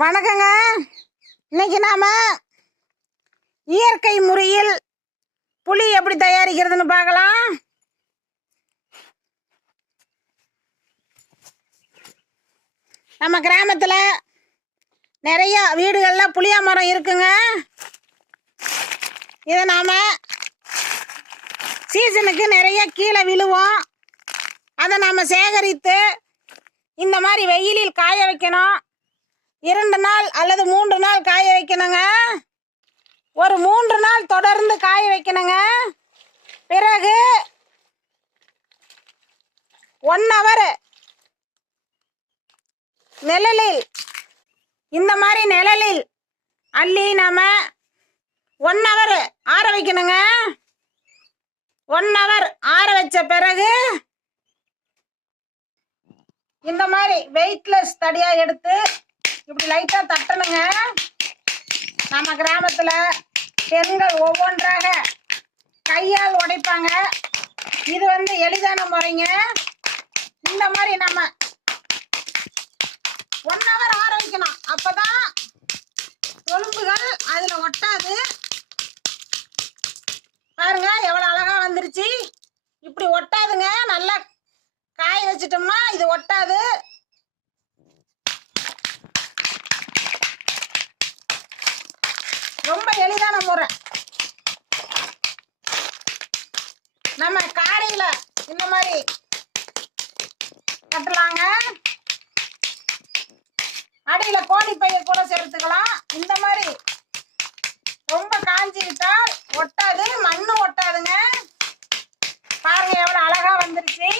வணக்கங்க. இன்னைக்கு நாம இயற்கை முறையில் புளி எப்படி தயாரிக்கிறதுன்னு பார்க்கலாம். நம்ம கிராமத்தில் நிறைய வீடுகளில் புளியா மரம் இருக்குங்க. இதை நாம் சீசனுக்கு நிறைய கீழே விழுவோம். அதை நாம் சேகரித்து இந்த மாதிரி வெயிலில் காய வைக்கணும். 2 நாள் அல்லது 3 நாள் காய வைக்கணுங்க. ஒரு 3 நாள் தொடர்ந்து காய வைக்கணுங்க. பிறகு 1 hour நிழலில், இந்த மாதிரி நிழலில் அள்ளி நாம 1 hour ஆற வைக்கணுங்க. 1 hour ஆற வச்ச பிறகு இந்த மாதிரி வெயிட்லெஸ் தடியா எடுத்து இப்படி லைட்டா தட்டணுங்க. நம்ம கிராமத்துல பெண்கள் ஒவ்வொன்றாக கையால் உடைப்பாங்க. இது எளிதான முறைங்க. இந்த மாதிரி நம்ம 1 hour ஆற வைக்கணும். அப்பதான் தொழும்புகள் அதுல ஒட்டாது. பாருங்க எவ்வளவு அழகா வந்துருச்சு. இப்படி ஒட்டாதுங்க. நல்லா காய வச்சிட்டோம்னா இது ஒட்டாது. ரொம்ப எளிதான முறை. நம்ம காரையில இந்த மாதிரி கட்டலாங்க. அடியில கோழி பைய கூட சேர்த்துக்கலாம். இந்த மாதிரி ரொம்ப காஞ்சி விட்டால் ஒட்டாது, மண்ணு ஒட்டாதுங்க. பாருங்க எவ்வளவு அழகா வந்துருச்சு.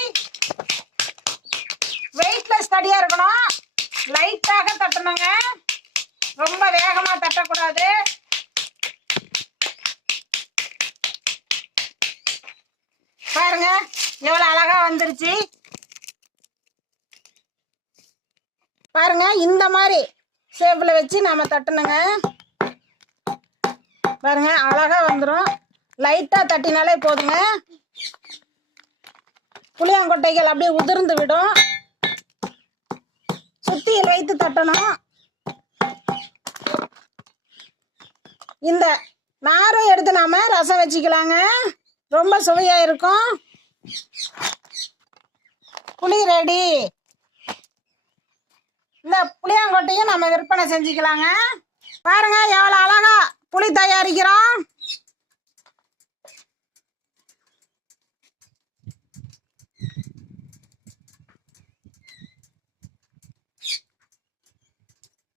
வெயிட்லெஸ் தடியா இருக்கணும். லைட்டாக தட்டணுங்க. ரொம்ப வேகமா தட்டக்கூடாது. பாருங்க எவ்வளவு அழகா வந்துருச்சு. பாருங்க இந்த மாதிரி ஷேப்ல வச்சு நாம தட்டணுங்க. பாருங்க அழகா வந்துடும். லைட்டா தட்டினாலே போதுங்க. புளியாங்கொட்டைகள் அப்படியே உதிர்ந்து விடும். சுத்தியில் வைத்து தட்டணும். இந்த நாரும் எடுத்து நாம ரசம் வச்சுக்கலாங்க. ரொம்ப சுவையா இருக்கும். புளி ரெடி. இந்த புளியாங்கொட்டையும் நம்ம விற்பனை செஞ்சுக்கலாங்க. பாருங்க எவ்வளவு அழகா புளி தயாரிக்கிறோம்.